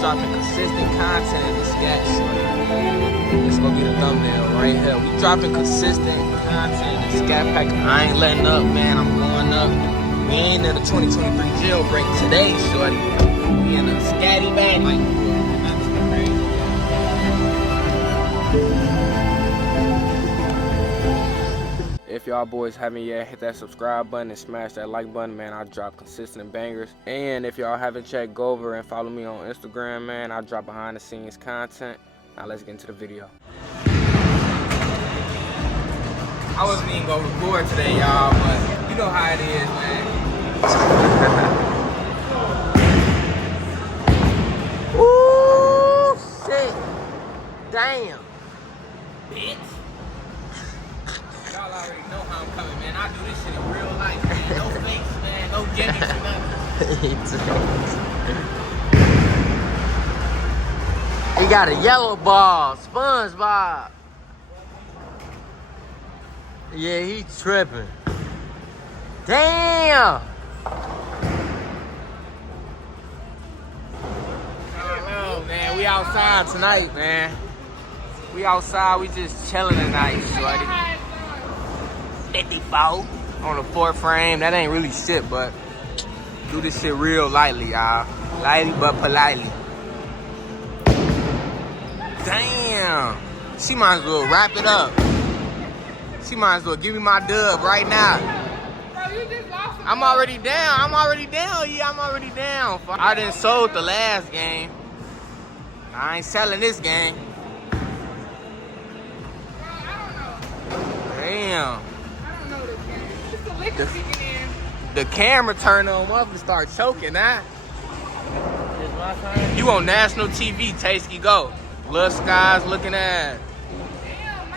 Dropping consistent content in the Scat. It's gonna be the thumbnail right here. We dropping consistent content in the Scatpack. I ain't letting up, man. I'm going up. We ain't in the 2023 jailbreak today, shorty. We in a scatty bag. If y'all boys haven't yet, hit that subscribe button and smash that like button, man. I drop consistent bangers. And if y'all haven't checked, go over and follow me on Instagram, man. I drop behind the scenes content. Now let's get into the video. I wasn't even gonna record today, y'all, but you know how it is, man. Ooh, shit. Damn. Bitch. Y'all already know how I'm coming, man. I do this shit in real life, man. No fakes, man. No gimmicks or nothing. He got a yellow ball, SpongeBob. Yeah, he tripping. Damn. Oh, man, we outside tonight, man. We outside, we just chilling tonight, shorty. 54 on the 4th frame. That ain't really shit, but do this shit real lightly, y'all. Lightly but politely. Damn. She might as well wrap it up. She might as well give me my dub right now. Bro, you just lost it. I'm already down. I'm already down. Yeah, I'm already down. I done sold the last game. I ain't selling this game. Bro, I don't know. Damn. I don't know this game. It's the liquor kicking in. The camera turned on up and start choking, huh? You on national TV, Tasty, go. Lil Skies looking at.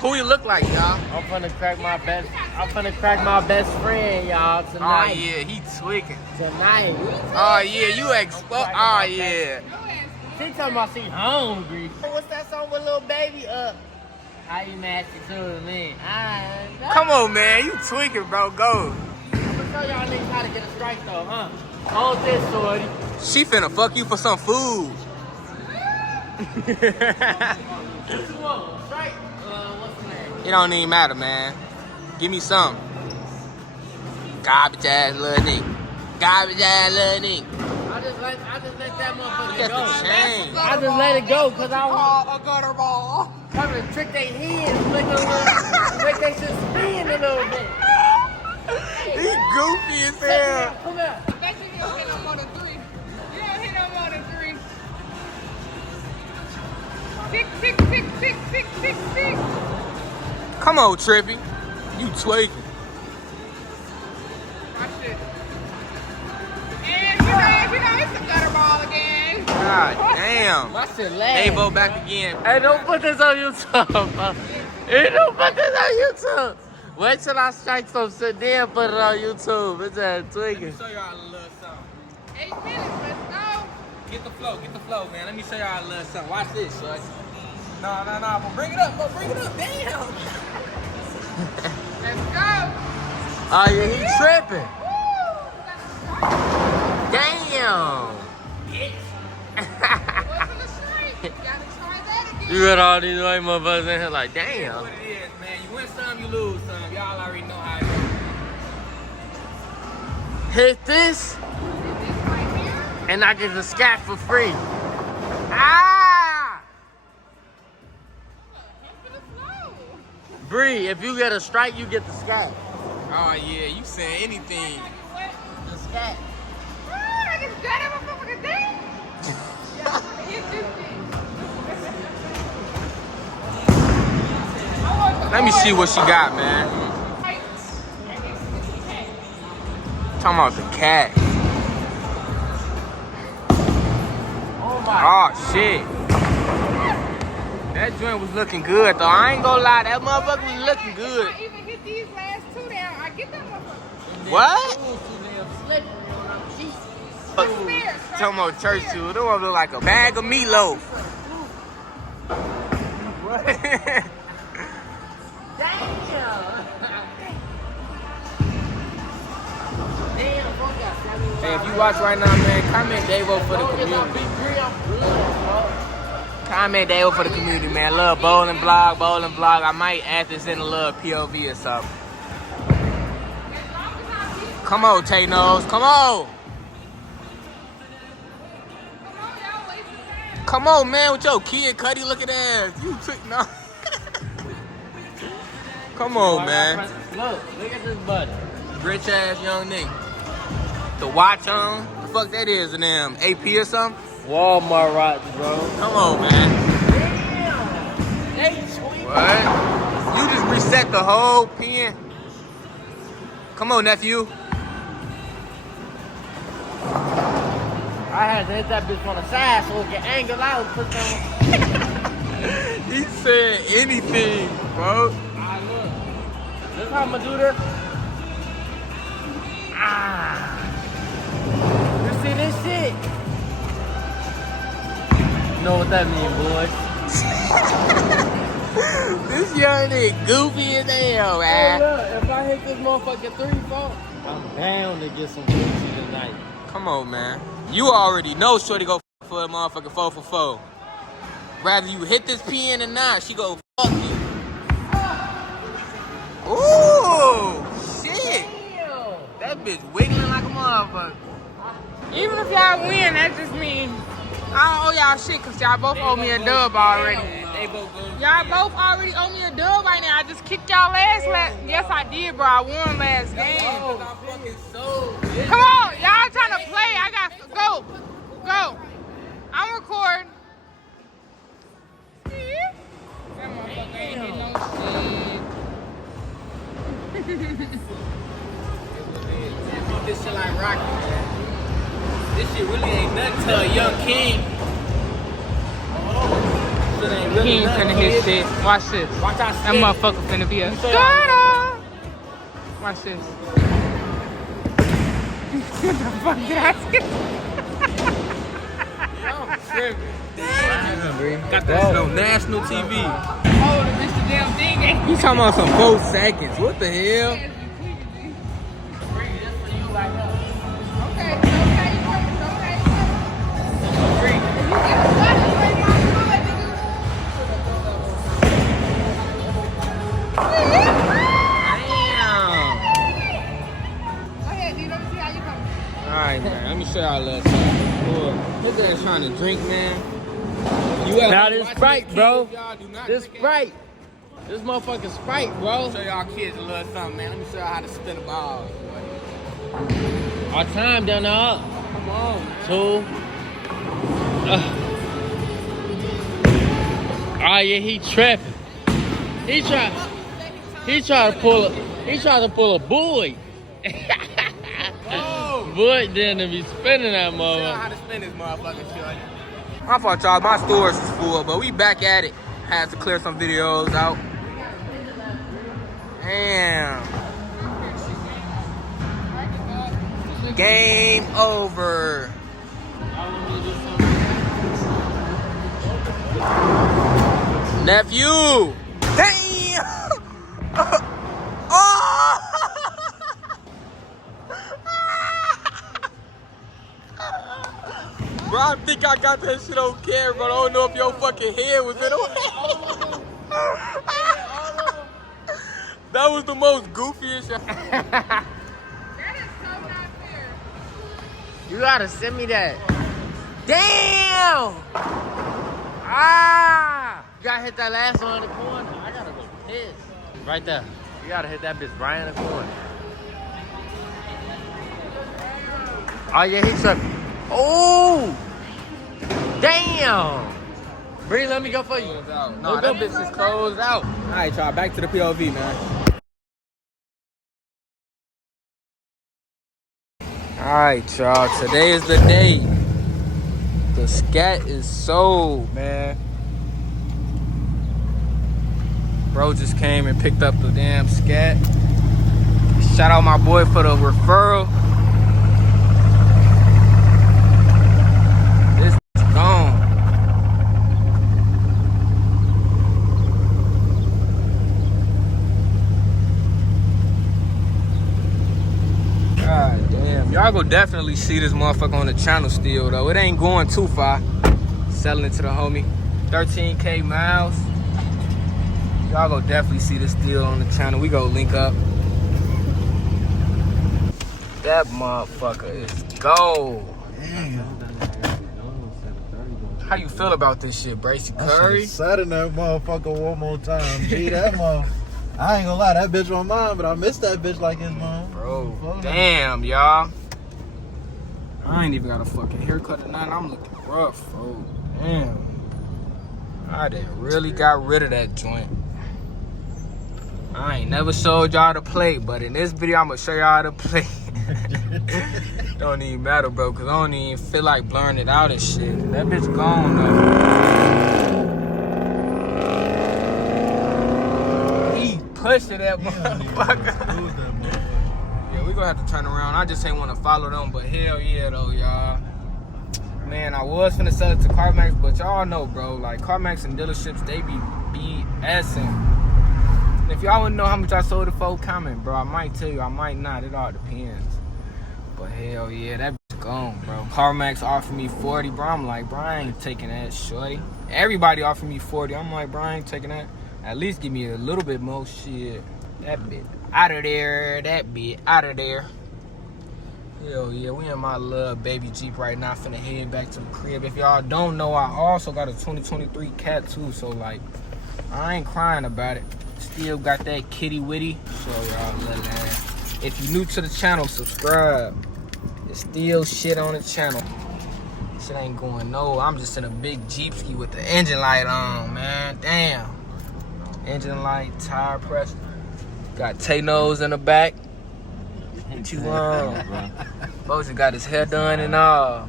Who you look like, y'all? I'm finna crack my best friend, y'all, tonight. Oh yeah, he tweaking. Tonight. Oh yeah, you expo. Oh yeah. She talking about she hungry. What's that song with Lil Baby? How you match it to me? Come on, man, you tweaking, bro. Go. I'm gonna show y'all niggas how to get a strike though, huh? Hold this, shorty. She finna fuck you for some food. What you want? Strike? What's the name? It don't even matter, man. Give me some. Garbage ass little nigga. Garbage ass little nigga. I just let that motherfucker Get go. the chain. I just let it go because I was a gutter ball. trying to trick their heads, make they shit spin a little bit. He goofy as hell. Come here. I bet you don't hit no more than 3. You don't hit no more than 3. Tick. Come on, Trippy. You tweaking. Watch this. And you know, it's a gutter ball again. God damn. My shit last. Davo back again. Hey, don't put this on YouTube. Hey, don't put this on YouTube. Wait till I strike some shit, then put it on YouTube. It's a tweaking. Let me show y'all a little something. 8 minutes, let's go. Get the flow, man. Let me show y'all a little something. Watch this, son. No. But bring it up, Damn. Let's go. Oh, yeah, he tripping. Woo! Damn. Wasn't a strike. You gotta try that again. You got all these white motherfuckers in here like, damn. What it is, man. You win some, you lose some. Y'all already know how it goes. Hit this, Is this right here? and I get the scat for free. Ah! Hit for the flow. Bree, if you get a strike, you get the scat. Oh, yeah. You saying anything. The scat. I just got it motherfucker down. Yeah, hit this thing. Let me see what she got, man. Talking about the cat. Oh my. Oh, shit. That joint was looking good, though. I ain't gonna lie. That motherfucker was looking good. If I even hit these last 2 down, I get that motherfucker. What? Upstairs, Talking about church shoes. Them look like a bag of meatloaf. What? Damn. Hey, if you watch right now, man, comment Davo for the community. Comment Davo for the community, man. Little bowling vlog. I might add this in a little POV or something. Come on, Tay Nose. Come on. Come on, man, with your kid cutty looking ass. You took no. Come on, man. Look at this buddy. Rich ass young nigga. The watch on. The fuck that is in them? AP or something? Walmart rocks, bro. Come on, man. Damn. They sweet. What? You just reset the whole pen. Come on, nephew. I had to hit that bitch on the side so it can angle out and put some. He said anything, bro. Alright, look. This how I'ma do this. Ah. You see this shit? You know what that mean, boys? This young nigga goofy as hell, Hey, man. look, if I hit this motherfucker 3-4, I'm bound to get some Gucci tonight. Come on, man. You already know Shorty go for a motherfucker 4 for 4. Rather you hit this pen or not, she go fuck you. Ooh, shit. That bitch wiggling like a motherfucker. Even if y'all win, that just means I don't owe y'all shit because y'all both owe me a dub already. They both go. Y'all both already owe me a dub right now. I just kicked y'all last. Yes, I did, bro. I won last game. Come on, y'all trying to play. I got go. I'm recording. That motherfucker ain't hit no shit. This shit like Rocky, man. This shit really ain't nothing to a young king. He ain't finna hit shit. Watch this. Watch out, That motherfucker finna be a starter. Watch this. What the fuck did I say? I'm tripping. Got that shit on national TV. Oh, the bitch the damn thing ain't. You talking about some 4 seconds. What the hell? Alright, man. Let me show y'all a little something. This guy's trying to drink, man. Now this Sprite, bro. This Sprite. This motherfucking Sprite, bro. Show y'all kids a little something, man. Let me show y'all how to spin a ball. Our time done up. Come on, man. 2. Oh yeah, he trapping. He try to pull a boy. Boy, then to be spinning that Show y'all motherfucker. how to spin this motherfucking shit. My fault, y'all. My storage is full, but we back at it. Had to clear some videos out. Damn. Game over. Nephew. Damn. Oh. Bro, I think I got that shit on camera, but I don't know if your fucking head was in it. That was the most goofiest shit. That is so not fair. You gotta send me that. Damn! Ah! You gotta hit that last one in the corner. I gotta go piss. Right there. You gotta hit that bitch right in the corner. Oh yeah, he tripping. Oh! Damn! Bree, let me go for you. No, that bitch is closed out. Alright, y'all, back to the POV, man. Alright, y'all, today is the day. The scat is sold, man. Bro just came and picked up the damn scat. Shout out my boy for the referral. This is gone. God damn. Y'all Y'all go definitely see this motherfucker on the channel still, though. It ain't going too far. Selling it to the homie. 13K miles. Y'all go definitely see this still on the channel. We go link up. That motherfucker is gold. Damn. How you feel about this shit, Bracy Curry? I sat in that motherfucker one more time. Gee, that motherfucker. I ain't gonna lie, that bitch on mine, but I miss that bitch like his mom. Bro, damn, y'all. I ain't even got a fucking haircut or nothing. I'm looking rough, bro. Damn. I done really got rid of that joint. I ain't never showed y'all the play, but in this video, I'm gonna show y'all the play. Don't even matter, bro, because I don't even feel like blurring it out and shit. That bitch gone, though. He pushing that motherfucker. Yeah, we gonna have to turn around. I just ain't want to follow them, but hell yeah, though, y'all. Man, I was finna sell it to CarMax, but y'all know, bro, like, CarMax and dealerships, they be BSing. If y'all wanna know how much I sold it for, comment, bro. I might tell you, I might not. It all depends. But hell yeah, that bitch gone, bro. CarMax offered me 40, bro. I'm like, bro, I ain't taking that, shorty. Everybody offered me 40. I'm like, bro, I ain't taking that. At least give me a little bit more shit. That bit out of there. That bit out of there. Hell yeah, we in my little baby Jeep right now. Finna head back to the crib. If y'all don't know, I also got a 2023 Cat too. So like, I ain't crying about it. Still got that kitty witty. So y'all little ass. If you new to the channel, subscribe. There's still shit on the channel. Shit ain't going no. I'm just in a big Jeepski with the engine light on, man. Damn. Engine light, tire pressure. Got Tay-Nose in the back. What you want? Bozy got his hair done and all.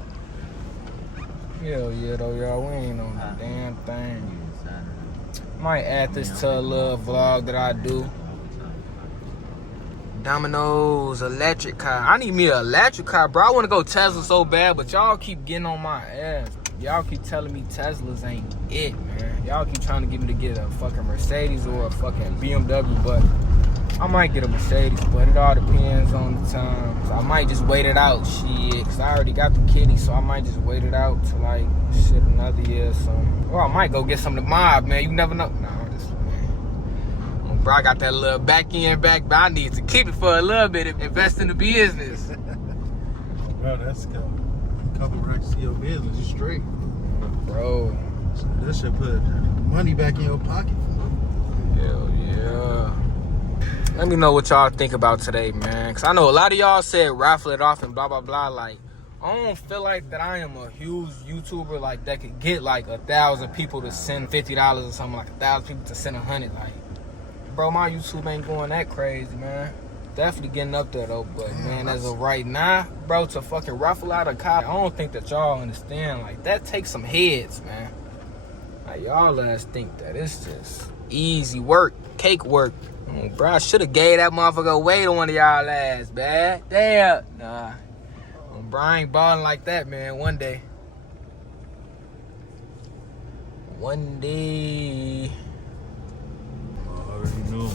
Hell yeah, though, y'all. We ain't on the damn thing. Might add this to a little vlog that I do. Domino's electric car. I need me an electric car, bro. I want to go Tesla so bad, but y'all keep getting on my ass. Y'all keep telling me Teslas ain't it, man. Y'all keep trying to get me to get a fucking Mercedes or a fucking BMW, but I might get a Mercedes, but it all depends on the time. So I might just wait it out, shit, because I already got the kitty, so I might just wait it out to like, shit, another year or something. Or I might go get some of the mob, man. You never know. Nah, I'm just, man. Bro, I got that little back end back, but I need to keep it for a little bit, invest in the business. Bro, that's a couple racks in your business. You straight. Bro. So that should put money back in your pocket. Hell yeah. Let me know what y'all think about today, man. Because I know a lot of y'all said raffle it off and blah, blah, blah. Like, I don't feel like that I am a huge YouTuber, like, that could get, like, 1,000 people to send $50 or something, like 1,000 people to send 100. Like, bro, my YouTube ain't going that crazy, man. Definitely getting up there, though. But, man, as of right now, bro, to fucking raffle out a car, I don't think that y'all understand. Like, that takes some heads, man. Like, y'all ass think that it's just easy work, cake work. Oh, bro, I should have gave that motherfucker away to one of y'all ass, man. Damn. Nah. Bro, I ain't balling like that, man. One day. One day. I already know.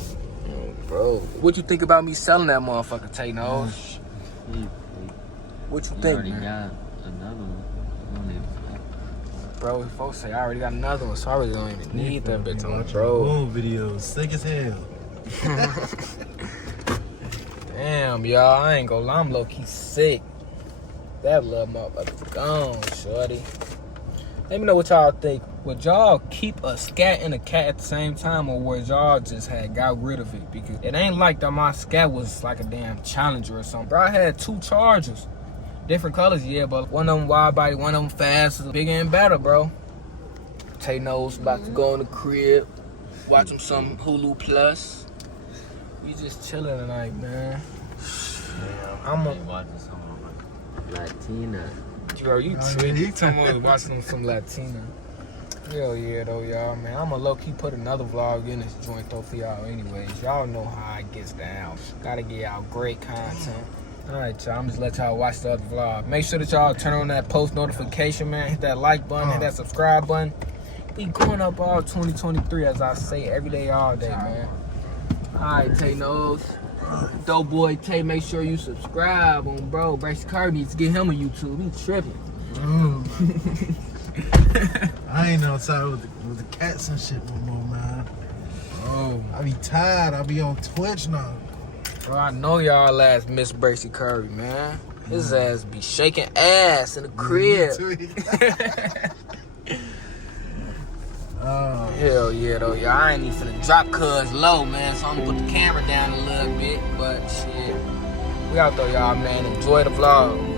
Oh, bro, what you think about me selling that motherfucker, Tay-Nose? What you think, already man? got another one. Bro, folks say I already got another one, so I really don't even need that bitch on, Watch bro. your old videos, sick as hell. Damn, y'all, I ain't gonna lie, I'm low-key sick. That little motherfucker gone, shorty. Let me know what y'all think. Would y'all keep a scat and a cat at the same time, or would y'all just had got rid of it? Because it ain't like that my scat was like a damn Challenger or something. Bro, I had 2 Chargers. Different colors, yeah, but one of them wide body, one of them fast, bigger and better, bro. Tay-Nose about to go in the crib, watching some Hulu Plus. We just chilling tonight, man. I'm watching some Latina. Bro, you talking about watching some Latina. Hell yeah, though, y'all, man. I'm going to low-key put another vlog in this joint, though, for y'all anyways. Y'all know how it gets down. Gotta get y'all great content. Alright, y'all, I'm just let y'all watch the other vlog. Make sure that y'all turn on that post notification, man. Hit that like button, hit that subscribe button. Be going up all 2023, as I say, every day, all day, man. Alright, Tay-Nose. Dope boy Tay, make sure you subscribe on bro. Bracy Curry needs to get him a YouTube. He tripping. I ain't outside with the cats and shit no more, man. Oh, I be tired. I be on Twitch now. bro, I know y'all ass miss Bracy Curry, man. His ass be shaking ass in the crib. Hell yeah, though, y'all. I ain't even finna drop cuz low, man. So I'm gonna put the camera down a little bit. But shit, we out though, y'all, man. Enjoy the vlog.